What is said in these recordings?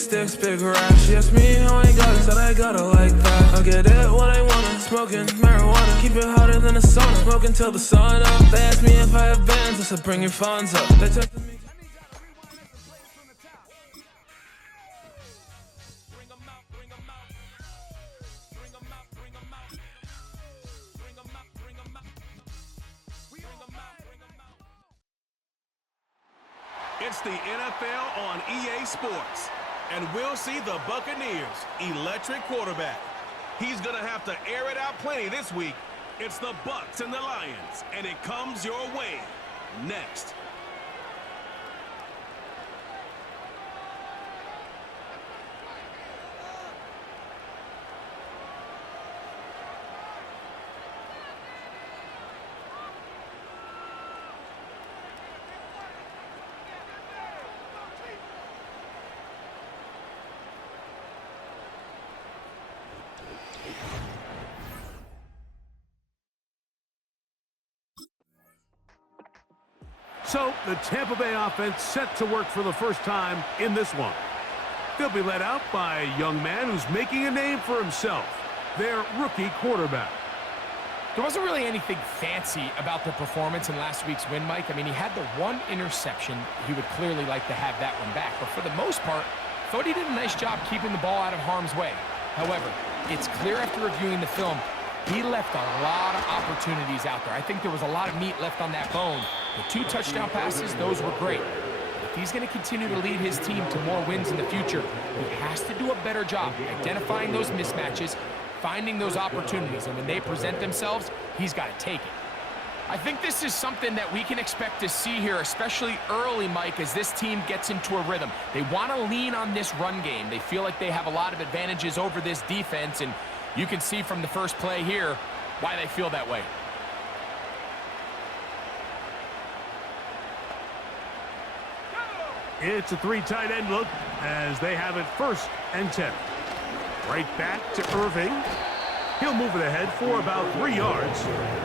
sticks, big rap. She asked me how I got it, said I got it like that. I get it when I wanna, smoking marijuana. Keep it hotter than a sauna, smoking till the sun up. They asked me if I have bands, I said bring your funds up. They took to me. It's the NFL on EA Sports, and we'll see the Buccaneers' electric quarterback. He's going to have to air it out plenty this week. It's the Bucs and the Lions, and it comes your way next. So, the Tampa Bay offense set to work for the first time in this one. They'll be led out by a young man who's making a name for himself, their rookie quarterback. There wasn't really anything fancy about the performance in last week's win, Mike. I mean, he had the one interception. He would clearly like to have that one back. But for the most part, I thought he did a nice job keeping the ball out of harm's way. However, it's clear after reviewing the film, he left a lot of opportunities out there. I think there was a lot of meat left on that bone. The 2 touchdown passes, those were great. If he's going to continue to lead his team to more wins in the future, he has to do a better job identifying those mismatches, finding those opportunities, and when they present themselves, he's got to take it. I think this is something that we can expect to see here, especially early, Mike, as this team gets into a rhythm. They want to lean on this run game. They feel like they have a lot of advantages over this defense, and you can see from the first play here why they feel that way. It's a 3 tight end look as they have it 1st and 10. Right back to Irving. He'll move it ahead for about 3 yards.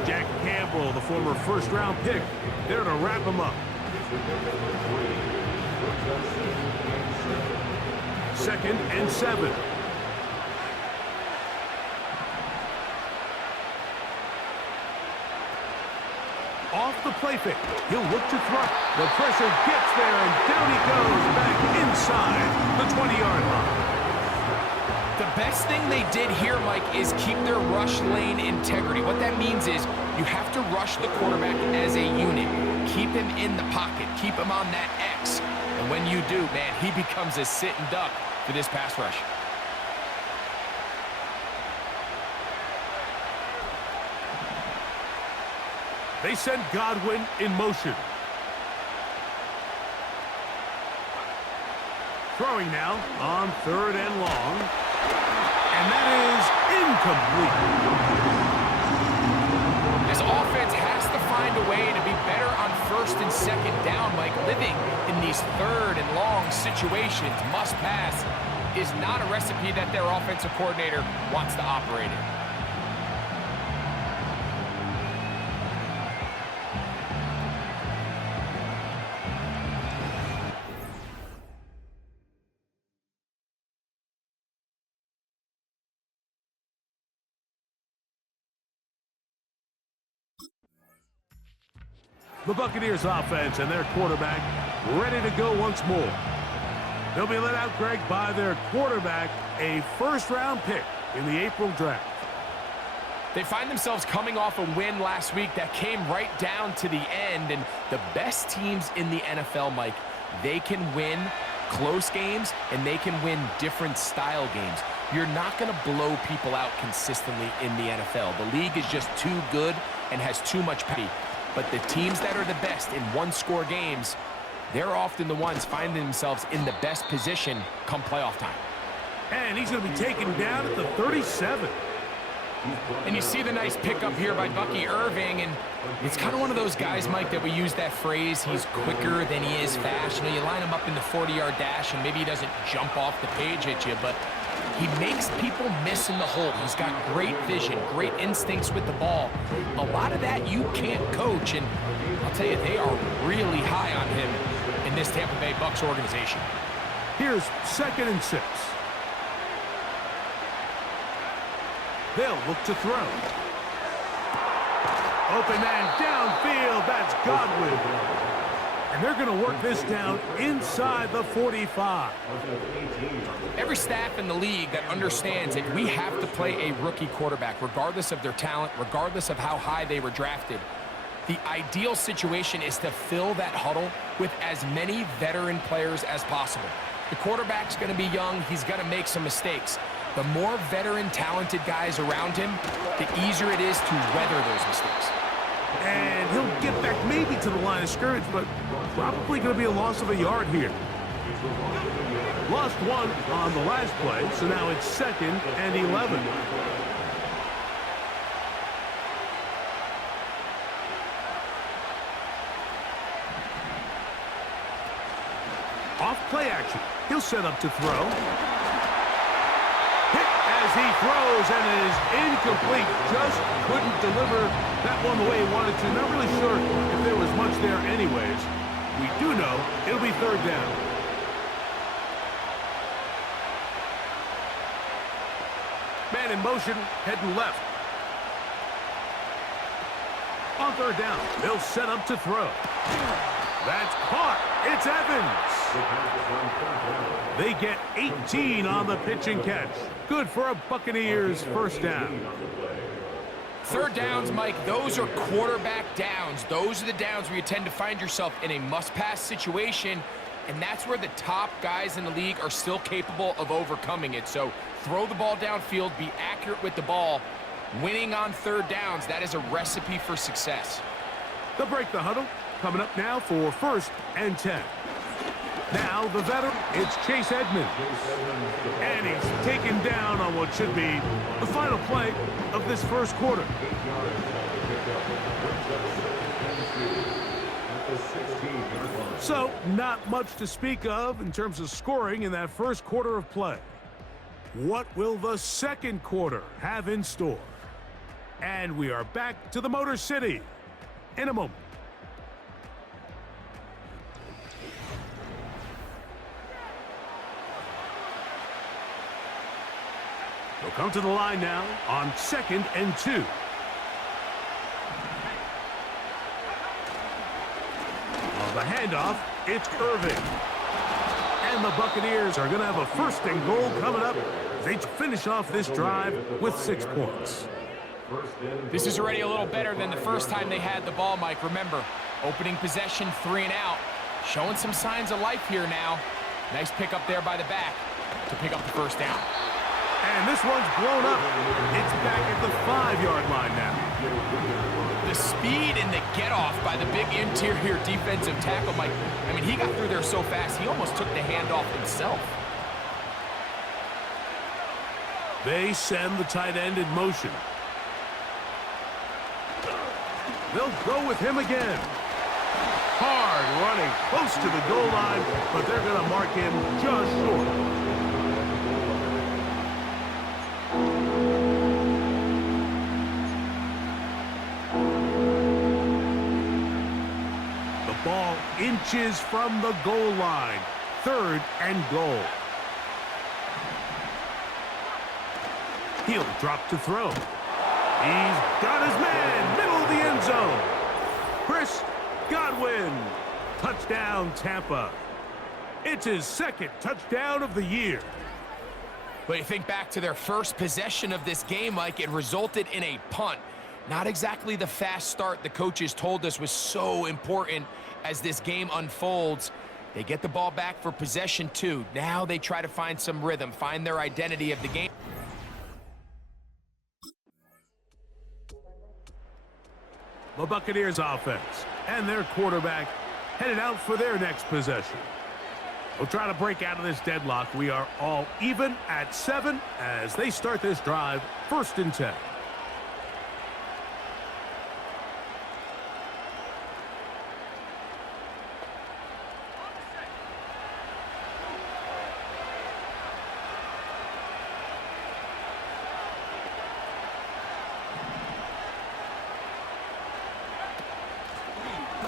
Jack Campbell, the former first-round pick, there to wrap him up. 2nd and 7. Off the play fake. He'll look to throw. The pressure gets there, and down he goes back inside the 20-yard line. The best thing they did here, Mike, is keep their rush lane integrity. What that means is you have to rush the quarterback as a unit. Keep him in the pocket. Keep him on that X. And when you do, man, he becomes a sitting duck for this pass rush. They send Godwin in motion. Throwing now on 3rd and long. And that is incomplete. This offense has to find a way to be better on 1st and 2nd down, Mike. Living in these 3rd and long situations, must pass, is not a recipe that their offensive coordinator wants to operate in. The Buccaneers offense and their quarterback ready to go once more. They'll be let out, Greg, by their quarterback, a 1st-round pick in the April draft. They find themselves coming off a win last week that came right down to the end, and the best teams in the NFL, Mike, they can win close games and they can win different style games. You're not going to blow people out consistently in the NFL. The league is just too good and has too much pity. But the teams that are the best in one-score games, they're often the ones finding themselves in the best position come playoff time. And he's going to be taken down at the 37. And you see the nice pickup here by Bucky Irving, and it's kind of one of those guys, Mike, that we use that phrase, he's quicker than he is fast. You know, you line him up in the 40-yard dash, and maybe he doesn't jump off the page at you, but he makes people miss in the hole. He's got great vision, great instincts with the ball. A lot of that you can't coach, and I'll tell you, they are really high on him in this Tampa Bay Bucs organization. Here's 2nd and 6. They'll look to throw. Open man downfield. That's Godwin. And they're going to work this down inside the 45. Every staff in the league that understands that we have to play a rookie quarterback, regardless of their talent, regardless of how high they were drafted. The ideal situation is to fill that huddle with as many veteran players as possible. The quarterback's going to be young. He's going to make some mistakes. The more veteran, talented guys around him, the easier it is to weather those mistakes. And he'll get back maybe to the line of scrimmage, but probably going to be a loss of a yard here. Lost 1 on the last play, so now it's 2nd and 11. Off play action. He'll set up to throw. Hit as he throws, and it is incomplete. Just couldn't deliver that one the way he wanted to. Not really sure if there was much there anyways. We do know it'll be 3rd down. Man in motion, heading left. On 3rd down, they'll set up to throw. That's caught. It's Evans. They get 18 on the pitch and catch. Good for a Buccaneers 1st down. 3rd downs, Mike, those are quarterback downs. Those are the downs where you tend to find yourself in a must-pass situation, and that's where the top guys in the league are still capable of overcoming it. So throw the ball downfield, be accurate with the ball. Winning on 3rd downs, that is a recipe for success. They'll break the huddle. Coming up now for 1st and 10. Now the veteran, it's Chase Edmonds. And he's taken down on what should be the final play of this 1st quarter. So, not much to speak of in terms of scoring in that 1st quarter of play. What will the 2nd quarter have in store? And we are back to the Motor City in a moment. They'll come to the line now on 2nd and 2. On the handoff, it's Irving. And the Buccaneers are going to have a 1st and goal coming up. They finish off this drive with 6 points. This is already a little better than the first time they had the ball, Mike. Remember, opening possession, 3 and out. Showing some signs of life here now. Nice pick up there by the back to pick up the 1st down. And this one's blown up. It's back at the 5-yard line now. The speed and the get-off by the big interior defensive tackle, Mike. I mean, he got through there so fast, he almost took the handoff himself. They send the tight end in motion. They'll go with him again. Hard running, close to the goal line, but they're going to mark him just short. Ball inches from the goal line. 3rd and goal. He'll drop to throw. He's got his man, middle of the end zone. Chris Godwin. Touchdown, Tampa. It's his 2nd touchdown of the year. But you think back to their first possession of this game, Mike, it resulted in a punt. Not exactly the fast start the coaches told us was so important as this game unfolds. They get the ball back for possession 2. Now they try to find some rhythm, find their identity of the game. The Buccaneers offense and their quarterback headed out for their next possession. We'll try to break out of this deadlock. We are all even at 7 as they start this drive, 1st and 10.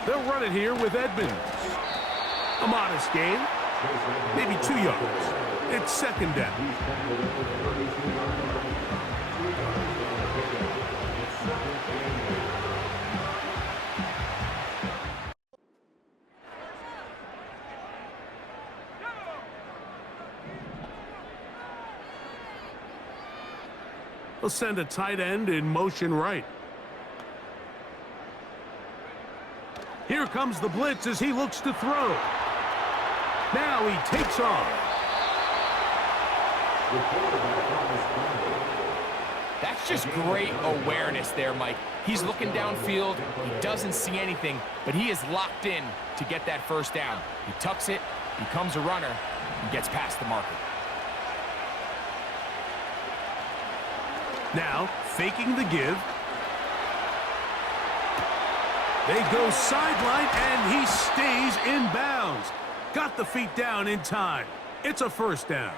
They'll run it here with Edmonds. A modest game. Maybe 2 yards. It's second down. He'll send a tight end in motion right. Here comes the blitz as he looks to throw. Now he takes off. That's just great awareness there, Mike. He's looking downfield. He doesn't see anything, but he is locked in to get that first down. He tucks it, becomes a runner, and gets past the marker. Now, faking the give. They go sideline, and he stays in bounds. Got the feet down in time. It's a first down.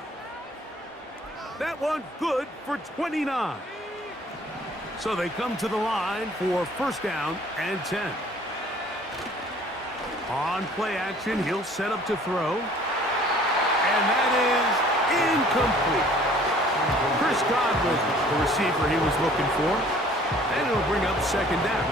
That one good for 29. So they come to the line for first down and 10. On play action, he'll set up to throw. And that is incomplete. Chris Godwin, the receiver he was looking for. And it'll bring up second down.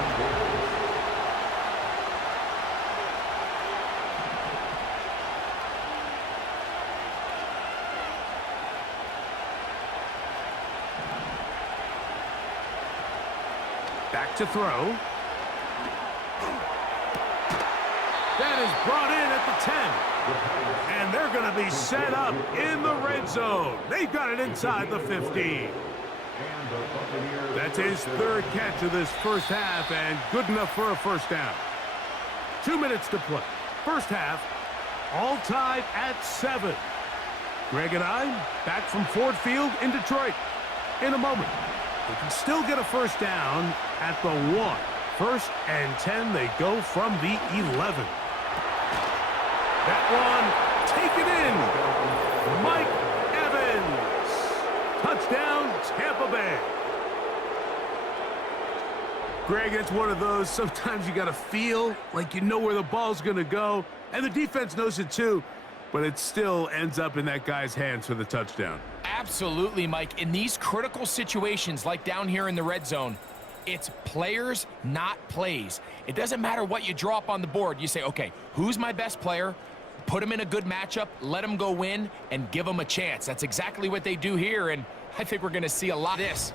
Back to throw. That is brought in at the 10. And they're going to be set up in the red zone. They've got it inside the 15. That's his third catch of this first half and good enough for a first down. 2 minutes to play. First half, all tied at 7. Greg and I back from Ford Field in Detroit in a moment. They can still get a first down at the 1. First and 10, they go from the 11. That one, taken in. Mike Evans. Touchdown, Tampa Bay. Greg, it's one of those, sometimes you got to feel like you know where the ball's going to go, and the defense knows it too, but it still ends up in that guy's hands for the touchdown. Absolutely, Mike. In these critical situations, like down here in the red zone, it's players, not plays. It doesn't matter what you draw up on the board. You say, okay, who's my best player? Put him in a good matchup, let him go win, and give him a chance. That's exactly what they do here, and I think we're going to see a lot of this.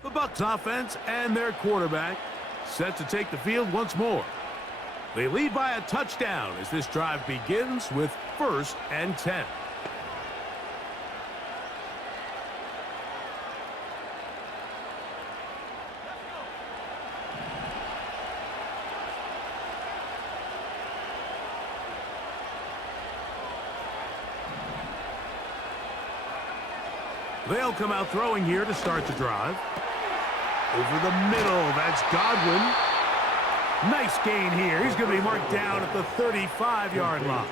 The Bucs offense and their quarterback set to take the field once more. They lead by a touchdown as this drive begins with first and 10. They'll come out throwing here to start the drive. Over the middle, that's Godwin. Nice gain here. He's going to be marked down at the 35-yard line.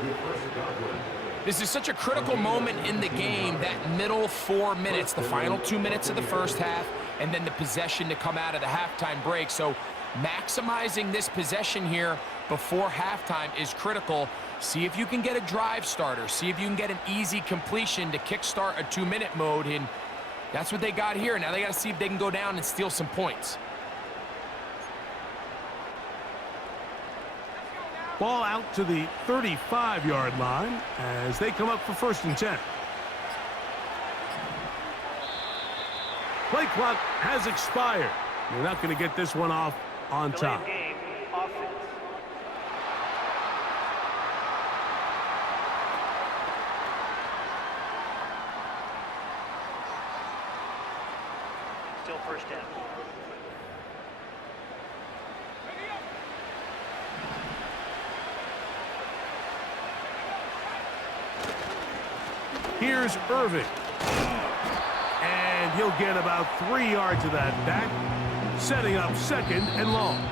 This is such a critical moment in the game, that middle 4 minutes, the final 2 minutes of the first half, and then the possession to come out of the halftime break. So maximizing this possession here before halftime is critical. See if you can get a drive starter. See if you can get an easy completion to kickstart a 2-minute mode. And That's what they got here. Now they got to see if they can go down and steal some points. Ball out to the 35-yard line as they come up for 1st and 10. Play clock has expired. They're not going to get this one off on top. Game, offense. Still 1st down. Here's Irving. And he'll get about 3 yards of that back, setting up 2nd and long.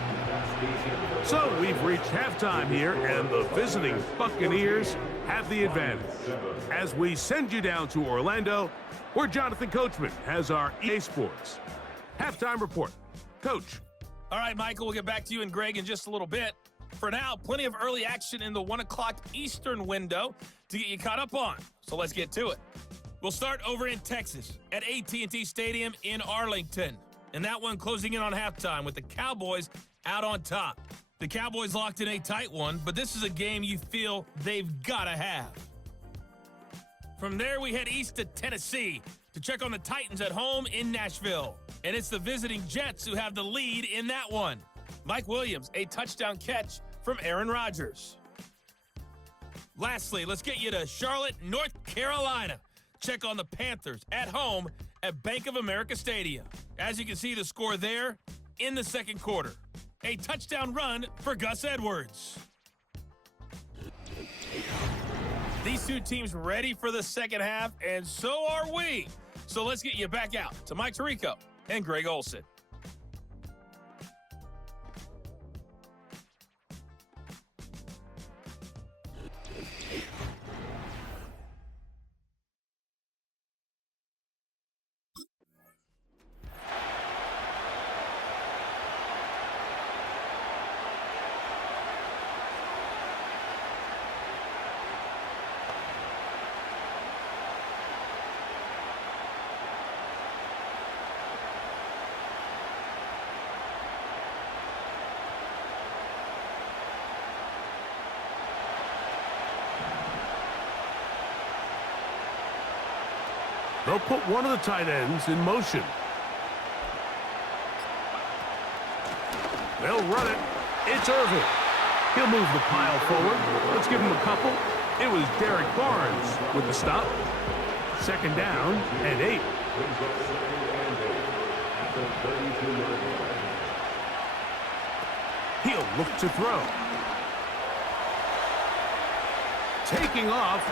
So we've reached halftime here, and the visiting Buccaneers have the advantage. As we send you down to Orlando, where Jonathan Coachman has our EA Sports halftime report. Coach. All right, Michael, we'll get back to you and Greg in just a little bit. For now, plenty of early action in the 1 o'clock Eastern window to get you caught up on. So let's get to it. We'll start over in Texas at AT&T Stadium in Arlington. And that one closing in on halftime with the Cowboys out on top. The Cowboys locked in a tight one, but this is a game you feel they've got to have. From there, we head east to Tennessee to check on the Titans at home in Nashville. And it's the visiting Jets who have the lead in that one. Mike Williams, a touchdown catch from Aaron Rodgers. Lastly, let's get you to Charlotte, North Carolina. Check on the Panthers at home at Bank of America Stadium. As you can see, the score there in the 2nd quarter. A touchdown run for Gus Edwards. These two teams ready for the 2nd half, and so are we. So let's get you back out to Mike Tirico and Greg Olson. They'll put one of the tight ends in motion. They'll run it. It's Irving. He'll move the pile forward. Let's give him a couple. It was Derek Barnes with the stop. 2nd down and 8. He'll look to throw. Taking off.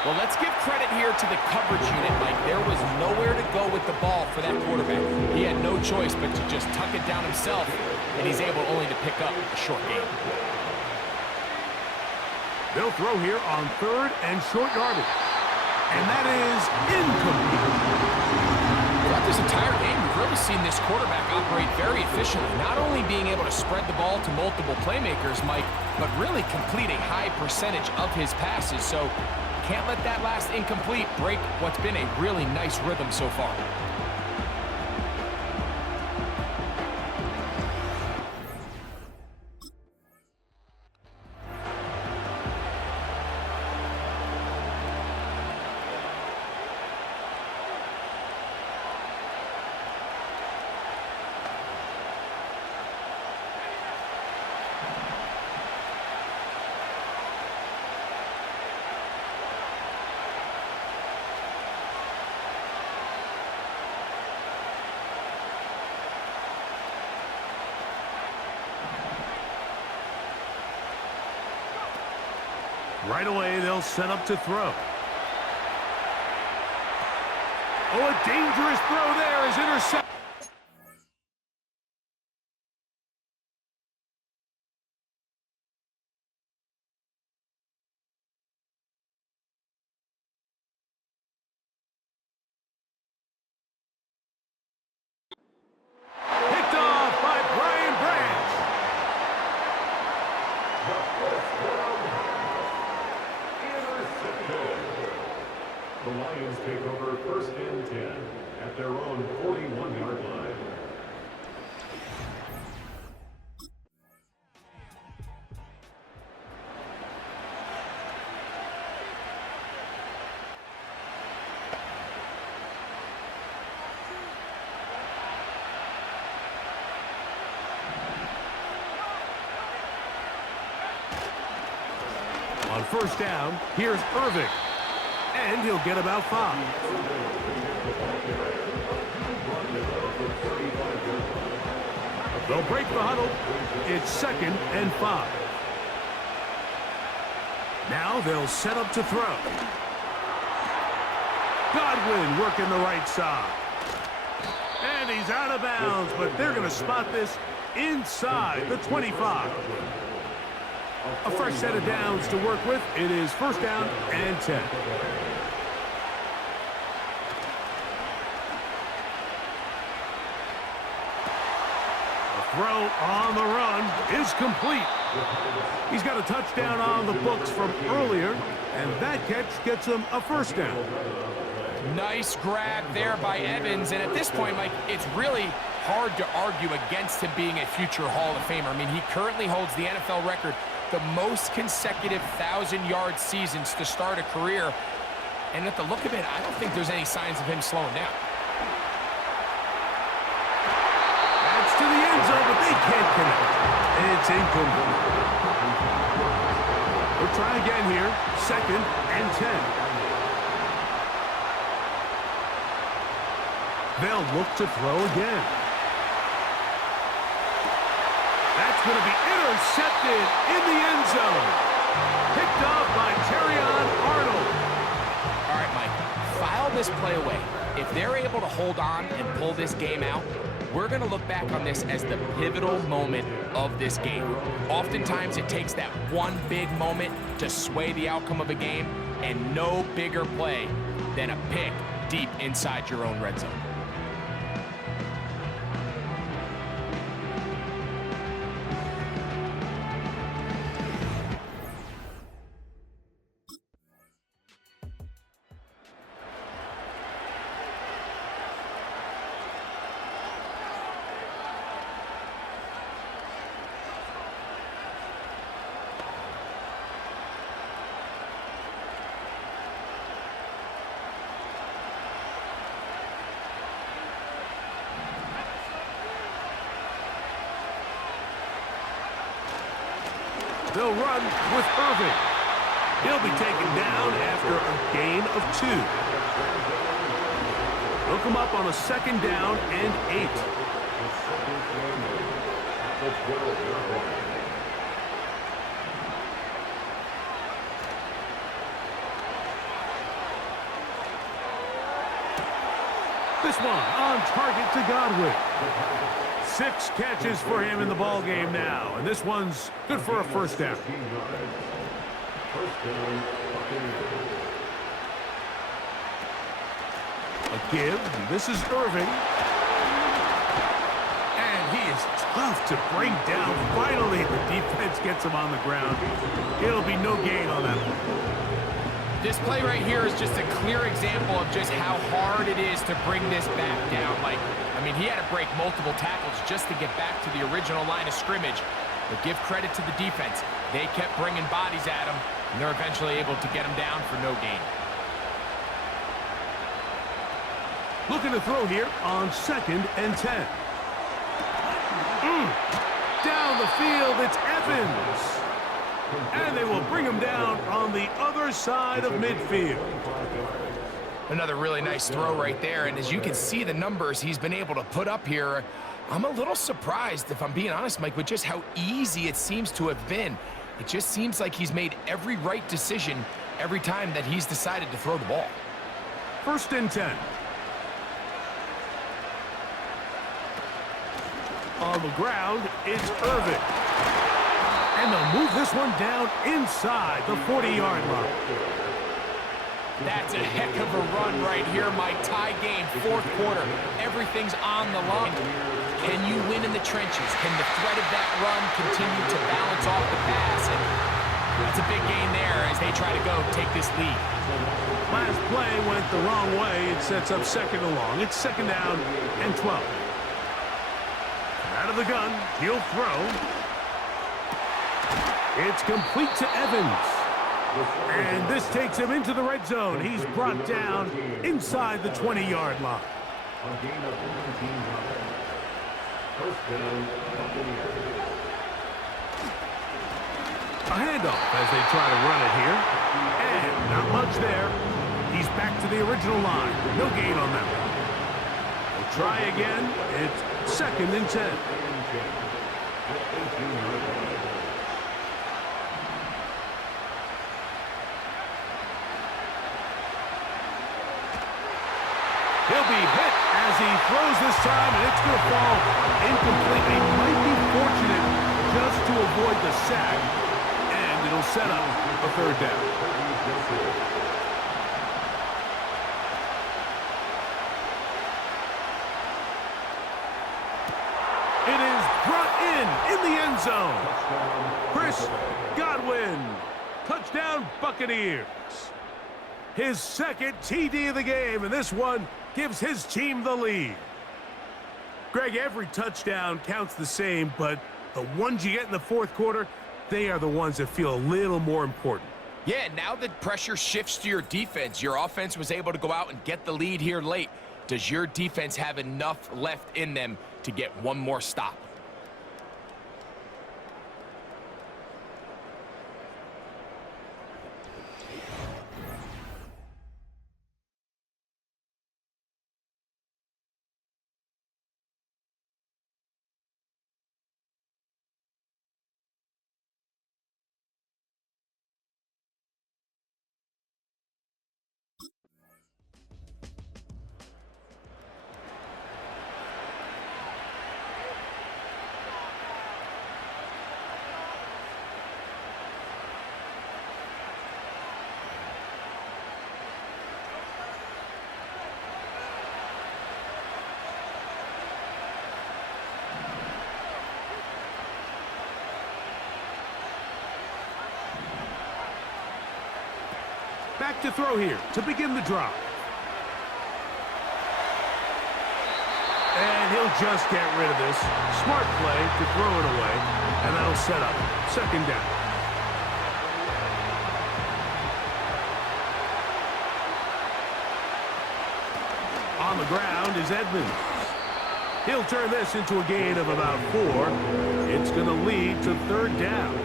Well, let's give credit here to the coverage unit, Mike. There was nowhere to go with the ball for that quarterback. He had no choice but to just tuck it down himself, and he's able only to pick up a short gain. They'll throw here on 3rd and short yardage. And that is incomplete. Throughout this entire game, we've really seen this quarterback operate very efficiently, not only being able to spread the ball to multiple playmakers, Mike, but really complete a high percentage of his passes. So can't let that last incomplete break what's been a really nice rhythm so far. Right away, they'll set up to throw. Oh, a dangerous throw there is intercepted. Picked off by Brian Branch. The Lions take over 1st and 10. their own 41-yard line. On first down, here's Irving. And he'll get about 5. They'll break the huddle. It's 2nd and 5. Now they'll set up to throw. Godwin working the right side. And he's out of bounds, but they're going to spot this inside the 25. A fresh set of downs to work with. It is first down and 10. The throw on the run is complete. He's got a touchdown on the books from earlier, and that catch gets him a first down. Nice grab there by Evans, and at this point, Mike, it's really hard to argue against him being a future Hall of Famer. I mean, he currently holds the NFL record, the most consecutive 1,000-yard seasons to start a career. And at the look of it, I don't think there's any signs of him slowing down. That's to the end zone, but they can't connect. It's incomplete. We'll try again here. 2nd and 10. They'll look to throw again. That's going to be intercepted in the end zone. Picked up by Terrion Arnold. All right, Mike, file this play away. If they're able to hold on and pull this game out, we're going to look back on this as the pivotal moment of this game. Oftentimes, it takes that one big moment to sway the outcome of a game, and no bigger play than a pick deep inside your own red zone. They'll run with Irving. He'll be taken down after a gain of 2. They'll come up on a 2nd down and 8. This one on target to Godwin. 6 catches for him in the ball game now, and this one's good for a first down. A give. This is Irving. And he is tough to bring down. Finally, the defense gets him on the ground. It'll be no gain on that one. This play right here is just a clear example of just how hard it is to bring this back down. Like, I mean, he had to break multiple tackles just to get back to the original line of scrimmage. But give credit to the defense. They kept bringing bodies at him, and they're eventually able to get him down for no gain. Looking to throw here on 2nd and 10. Down the field, it's Evans. And they will bring him down on the other side of midfield. Another really nice throw right there, and as you can see the numbers he's been able to put up here, I'm a little surprised, if I'm being honest, Mike, with just how easy it seems to have been. It just seems like he's made every right decision every time that he's decided to throw the ball. 1st and 10. On the ground, it's Irving. And they'll move this one down inside the 40-yard line. That's a heck of a run right here, Mike. Tie game, 4th quarter. Everything's on the line. Can you win in the trenches? Can the threat of that run continue to balance off the pass? And That's a big gain there as they try to go take this lead. Last play went the wrong way. It sets up second and long. It's second down and 12. Out of the gun, he'll throw. It's complete to Evans. And this takes him into the red zone. He's brought down inside the 20-yard line. A handoff as they try to run it here. And not much there. He's back to the original line. No gain on that one. They'll try again. It's second and 10. He'll be hit as he throws this time, and it's going to fall incomplete. He might be fortunate just to avoid the sack, and it'll set up a third down. It is brought in the end zone. Chris Godwin. Touchdown, Buccaneers. His second TD of the game, and this one gives his team the lead. Greg, every touchdown counts the same, but the ones you get in the fourth quarter, they are the ones that feel a little more important. Yeah, now that pressure shifts to your defense, your offense was able to go out and get the lead here late. Does your defense have enough left in them to get one more stop? Back to throw here to begin the drive. And he'll just get rid of this. Smart play to throw it away, and that'll set up second down. On the ground is Edmonds. He'll turn this into a gain of about 4. It's going to lead to third down.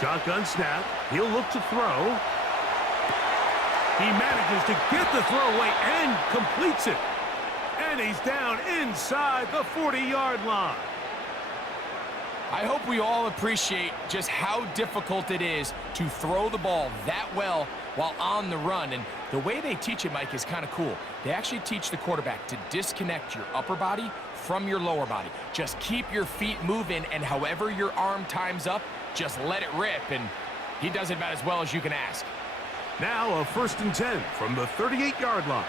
Shotgun snap. He'll look to throw. He manages to get the throw away and completes it. And he's down inside the 40-yard line. I hope we all appreciate just how difficult it is to throw the ball that well while on the run. And the way they teach it, Mike, is kind of cool. They actually teach the quarterback to disconnect your upper body from your lower body. Just keep your feet moving, and however your arm times up, just let it rip, and he does it about as well as you can ask. Now a 1st and 10 from the 38-yard line.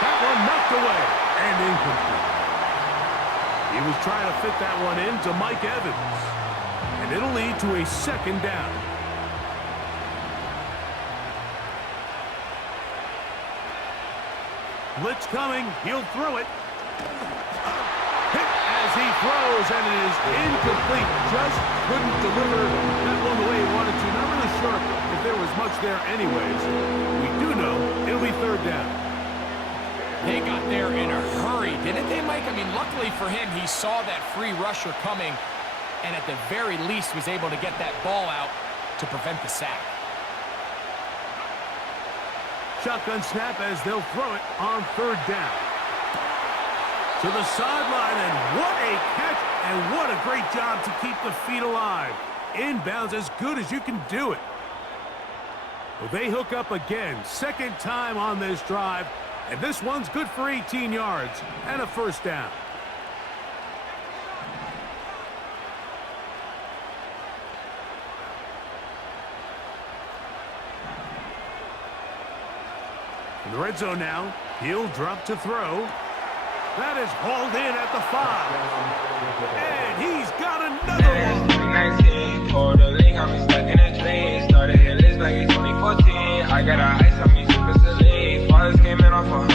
That one knocked away and incomplete. He was trying to fit that one in to Mike Evans, and it'll lead to a second down. Blitz coming. He'll throw it. Hit as he throws, and it is incomplete. Just couldn't deliver that one the way he wanted to. Not really sure if there was much there anyways. We do know it'll be third down. They got there in a hurry, didn't they, Mike? I mean, luckily for him, he saw that free rusher coming, and at the very least was able to get that ball out to prevent the sack. Shotgun snap as they'll throw it on third down. To the sideline, and what a catch, and what a great job to keep the feet alive. Inbounds as good as you can do it. Well, they hook up again, second time on this drive, and this one's good for 18 yards and a first down. In the red zone now, he'll drop to throw. That is hauled in at the 5. And he's got another one. 2019, for the league, I'm stuck in a dream. Started hit list back in 2014. I got a ice on me, super silly. Fathers came in off a